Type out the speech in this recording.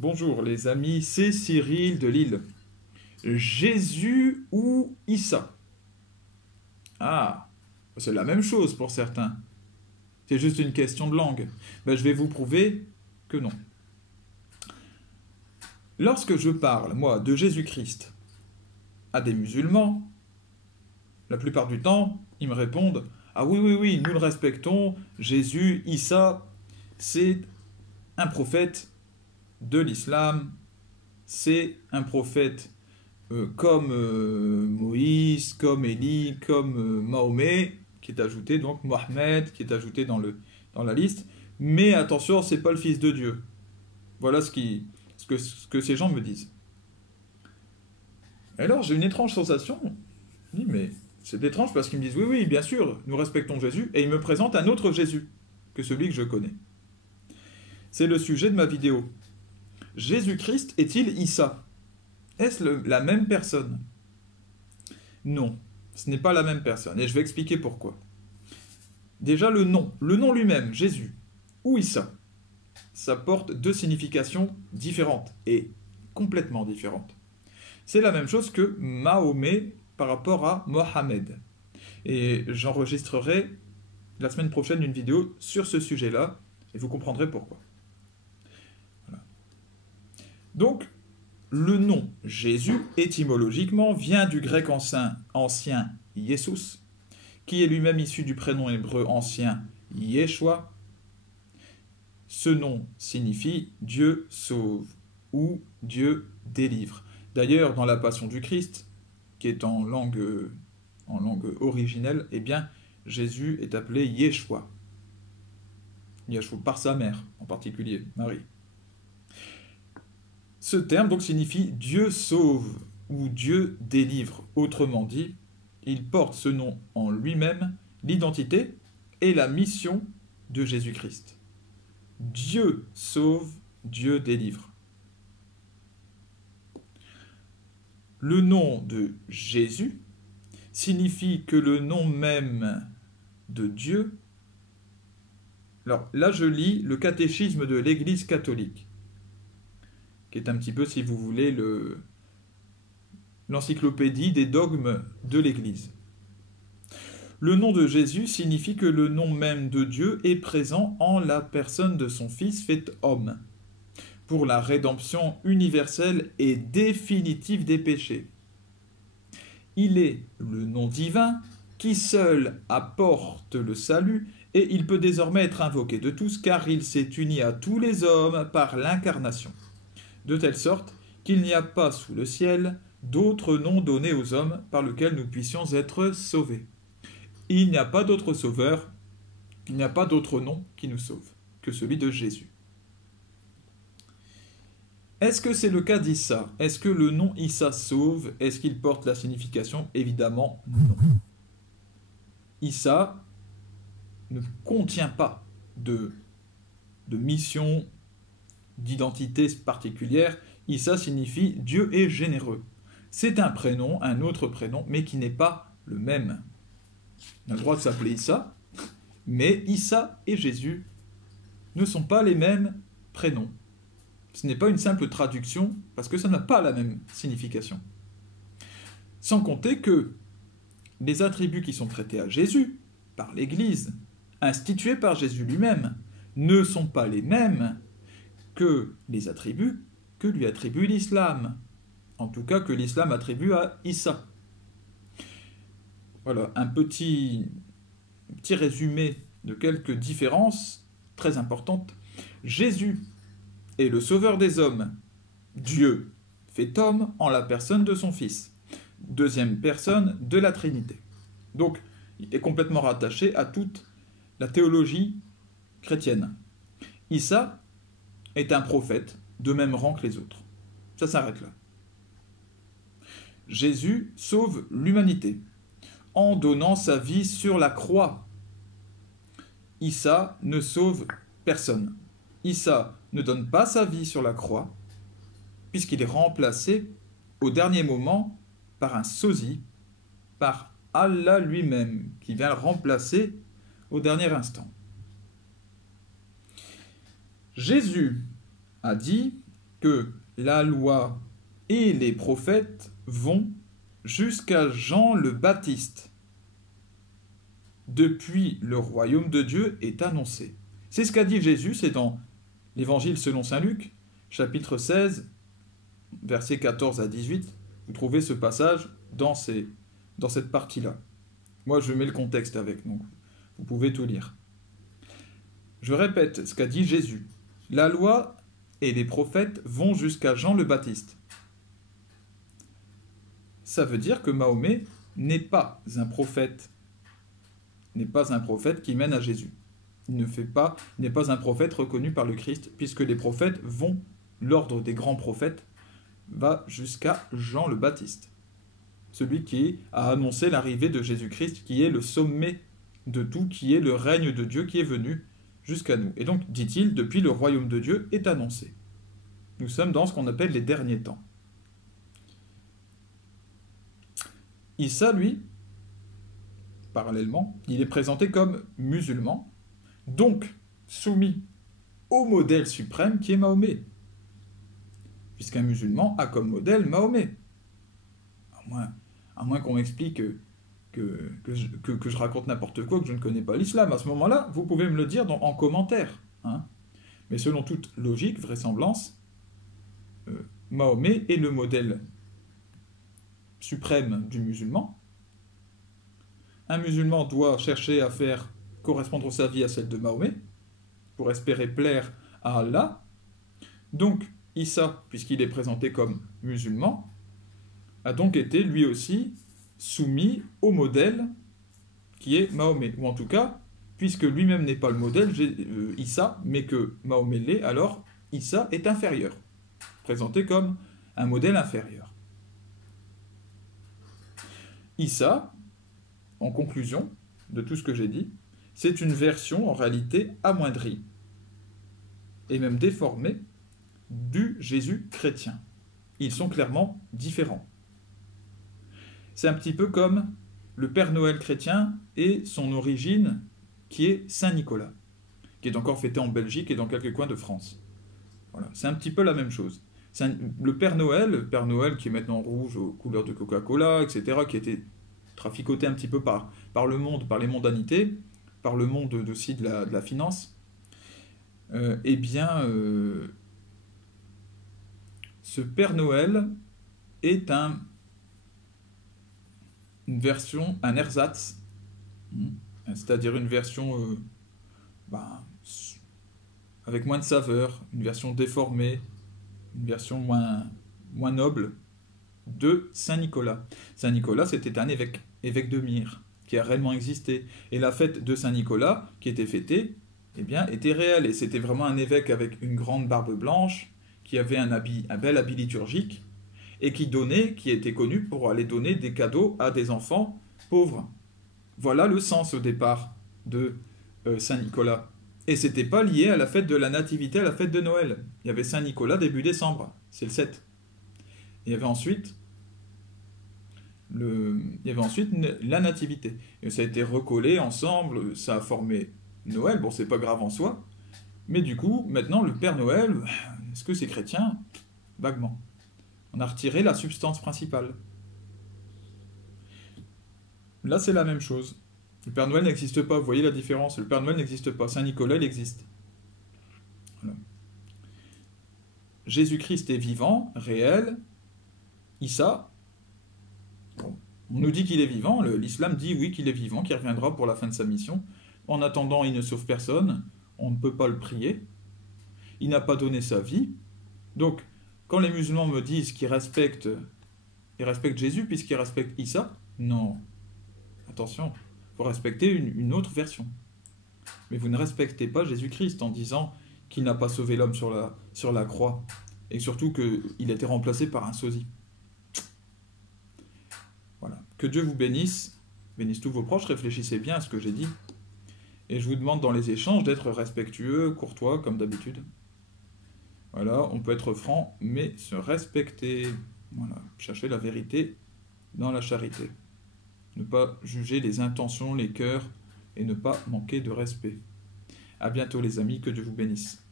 Bonjour les amis, c'est Cyril de Lille. Jésus ou Issa? Ah, c'est la même chose pour certains. C'est juste une question de langue. Ben, je vais vous prouver que non. Lorsque je parle, moi, de Jésus-Christ à des musulmans, la plupart du temps, ils me répondent: ah oui, oui, oui, nous le respectons, Jésus, Issa, c'est un prophète de l'islam, c'est un prophète comme Moïse, comme Élie, comme Mahomet, qui est ajouté, donc Mohammed, qui est ajouté dans la liste. Mais attention, c'est pas le fils de Dieu. Voilà ce que ces gens me disent. Et alors j'ai une étrange sensation. Je dis, mais c'est étrange parce qu'ils me disent oui, oui, bien sûr, nous respectons Jésus, et ils me présentent un autre Jésus que celui que je connais. C'est le sujet de ma vidéo. Jésus-Christ est-il Issa? Est-ce la même personne? Non, ce n'est pas la même personne, et je vais expliquer pourquoi. Déjà le nom lui-même, Jésus, ou Issa, ça porte deux significations différentes, et complètement différentes. C'est la même chose que Mahomet par rapport à Mohammed. Et j'enregistrerai la semaine prochaine une vidéo sur ce sujet-là, et vous comprendrez pourquoi. Voilà. Donc, le nom Jésus, étymologiquement, vient du grec ancien Jesus, qui est lui-même issu du prénom hébreu ancien Yeshua. Ce nom signifie Dieu sauve ou Dieu délivre. D'ailleurs, dans la Passion du Christ, qui est en langue originelle, eh bien, Jésus est appelé Yeshua. Yeshua par sa mère, en particulier, Marie. Ce terme donc signifie Dieu sauve ou Dieu délivre. Autrement dit, il porte ce nom en lui-même l'identité et la mission de Jésus-Christ. Dieu sauve, Dieu délivre. Le nom de Jésus signifie que le nom même de Dieu... Alors là, je lis le catéchisme de l'Église catholique, qui est un petit peu, si vous voulez, l'encyclopédie des dogmes de l'Église. Le nom de Jésus signifie que le nom même de Dieu est présent en la personne de son Fils fait homme, pour la rédemption universelle et définitive des péchés. Il est le nom divin qui seul apporte le salut, et il peut désormais être invoqué de tous, car il s'est uni à tous les hommes par l'incarnation, de telle sorte qu'il n'y a pas sous le ciel d'autre nom donné aux hommes par lequel nous puissions être sauvés. Il n'y a pas d'autre sauveur, il n'y a pas d'autre nom qui nous sauve que celui de Jésus. Est-ce que c'est le cas d'Issa? Est-ce que le nom Issa sauve? Est-ce qu'il porte la signification? Évidemment, non. Issa ne contient pas de mission, d'identité particulière. Issa signifie Dieu est généreux. C'est un prénom, un autre prénom, mais qui n'est pas le même. On a le droit de s'appeler Issa, mais Issa et Jésus ne sont pas les mêmes prénoms. Ce n'est pas une simple traduction, parce que ça n'a pas la même signification. Sans compter que les attributs qui sont prêtés à Jésus, par l'Église, institués par Jésus lui-même, ne sont pas les mêmes que les attributs que lui attribue l'islam. En tout cas, que l'islam attribue à Issa. Voilà, un petit résumé de quelques différences très importantes. Jésus est le sauveur des hommes. Dieu fait homme en la personne de son Fils. Deuxième personne de la Trinité. Donc, il est complètement rattaché à toute la théologie chrétienne. Issa est un prophète de même rang que les autres. Ça s'arrête là. Jésus sauve l'humanité en donnant sa vie sur la croix. Issa ne sauve personne. Issa ne donne pas sa vie sur la croix, puisqu'il est remplacé au dernier moment par un sosie, par Allah lui-même, qui vient le remplacer au dernier instant. Jésus a dit que la loi et les prophètes vont jusqu'à Jean le Baptiste. Depuis le royaume de Dieu est annoncé. C'est ce qu'a dit Jésus, c'est dans l'Évangile selon saint Luc, chapitre 16, versets 14 à 18. Vous trouvez ce passage dans cette partie-là. Moi, je mets le contexte avec, donc vous pouvez tout lire. Je répète ce qu'a dit Jésus. La loi et les prophètes vont jusqu'à Jean le Baptiste. Ça veut dire que Mahomet n'est pas un prophète. N'est pas un prophète qui mène à Jésus. Il n'est pas un prophète reconnu par le Christ, puisque les prophètes vont, l'ordre des grands prophètes, va jusqu'à Jean le Baptiste. Celui qui a annoncé l'arrivée de Jésus-Christ, qui est le sommet de tout, qui est le règne de Dieu qui est venu jusqu'à nous. Et donc, dit-il, depuis le royaume de Dieu est annoncé. Nous sommes dans ce qu'on appelle les derniers temps. Issa, lui, parallèlement, il est présenté comme musulman, donc soumis au modèle suprême qui est Mahomet. Puisqu'un musulman a comme modèle Mahomet. À moins qu'on m'explique que je raconte n'importe quoi, que je ne connais pas l'islam. À ce moment-là, vous pouvez me le dire en commentaire. Hein. Mais selon toute logique, vraisemblance, Mahomet est le modèle suprême du musulman. Un musulman doit chercher à faire correspondre sa vie à celle de Mahomet pour espérer plaire à Allah. Donc, Issa, puisqu'il est présenté comme musulman, a donc été lui aussi soumis au modèle qui est Mahomet. Ou en tout cas, puisque lui-même n'est pas le modèle, Issa, mais que Mahomet l'est, alors Issa est inférieur, présenté comme un modèle inférieur. Issa, en conclusion de tout ce que j'ai dit, c'est une version en réalité amoindrie et même déformée du Jésus chrétien. Ils sont clairement différents. C'est un petit peu comme le Père Noël chrétien et son origine qui est Saint Nicolas, qui est encore fêté en Belgique et dans quelques coins de France. Voilà. C'est un petit peu la même chose. Le Père Noël qui est maintenant rouge aux couleurs de Coca-Cola, etc., qui a été traficoté un petit peu par le monde, par les mondanités, par le monde aussi de la finance, ce Père Noël est une version, un ersatz, c'est-à-dire une version avec moins de saveur, une version déformée, une version moins noble de Saint Nicolas. Saint Nicolas, c'était un évêque de Myre, qui a réellement existé. Et la fête de Saint Nicolas, qui était fêtée, était réelle. Et c'était vraiment un évêque avec une grande barbe blanche, qui avait un bel habit liturgique, et qui était connu pour aller donner des cadeaux à des enfants pauvres. Voilà le sens au départ de Saint Nicolas. Et c'était pas lié à la fête de la Nativité, à la fête de Noël. Il y avait Saint Nicolas début décembre, c'est le 7. Il y avait ensuite la Nativité. Et ça a été recollé ensemble, ça a formé Noël. Bon, c'est pas grave en soi. Mais du coup, maintenant, le Père Noël, est-ce que c'est chrétien? Vaguement. On a retiré la substance principale. Là, c'est la même chose. Le Père Noël n'existe pas, vous voyez la différence? Le Père Noël n'existe pas, Saint Nicolas, il existe. Voilà. Jésus-Christ est vivant, réel. Issa, bon, on nous dit qu'il est vivant, l'islam dit oui qu'il est vivant, qu'il reviendra pour la fin de sa mission. En attendant, il ne sauve personne, on ne peut pas le prier. Il n'a pas donné sa vie. Donc, quand les musulmans me disent qu'ils respectent Jésus puisqu'ils respectent Issa, non. Attention, il faut respecter une autre version. Mais vous ne respectez pas Jésus-Christ en disant qu'il n'a pas sauvé l'homme sur la croix. Et surtout qu'il a été remplacé par un sosie. Voilà. Que Dieu vous bénisse tous vos proches, réfléchissez bien à ce que j'ai dit. Et je vous demande dans les échanges d'être respectueux, courtois, comme d'habitude. Voilà, on peut être franc, mais se respecter. Voilà, chercher la vérité dans la charité. Ne pas juger les intentions, les cœurs, et ne pas manquer de respect. À bientôt les amis, que Dieu vous bénisse.